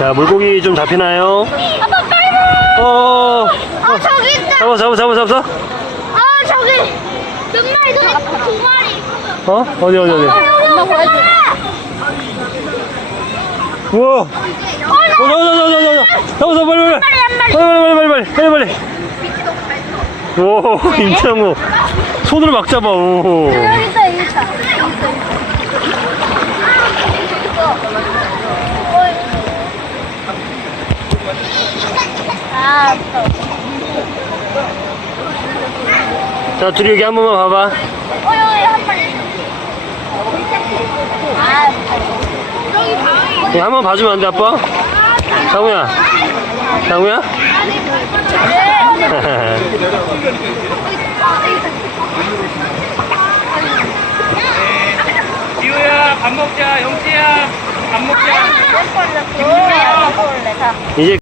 자, 물고기 좀 잡히나요? 아빠 빨리. 어, 아 저기 있다. 잡아, 잡아, 잡아, 잡아. 아 저기 몇 마리 더 있어? 두 마리. 어? 어디, 어디, 어디? 엄마 보여줘. 우와! 어, 잡아, 잡아, 잡아, 잡아. 잡아, 잡아, 빨리, 빨리. 빨리, 빨리, 빨리, 빨리, 빨리, 빨리. 오, 임창우. 손으로 막 잡아, 오. 여기 있다 아, 또. 자, 둘이 여기 한 번만 봐봐. 어, 여기 한 마리. 아, 여기 방이. 여기 한번 봐주면 안 돼, 아빠? 장우야. 장우야? 지우야 밥 먹자 영지야 밥 먹자. 자. 이제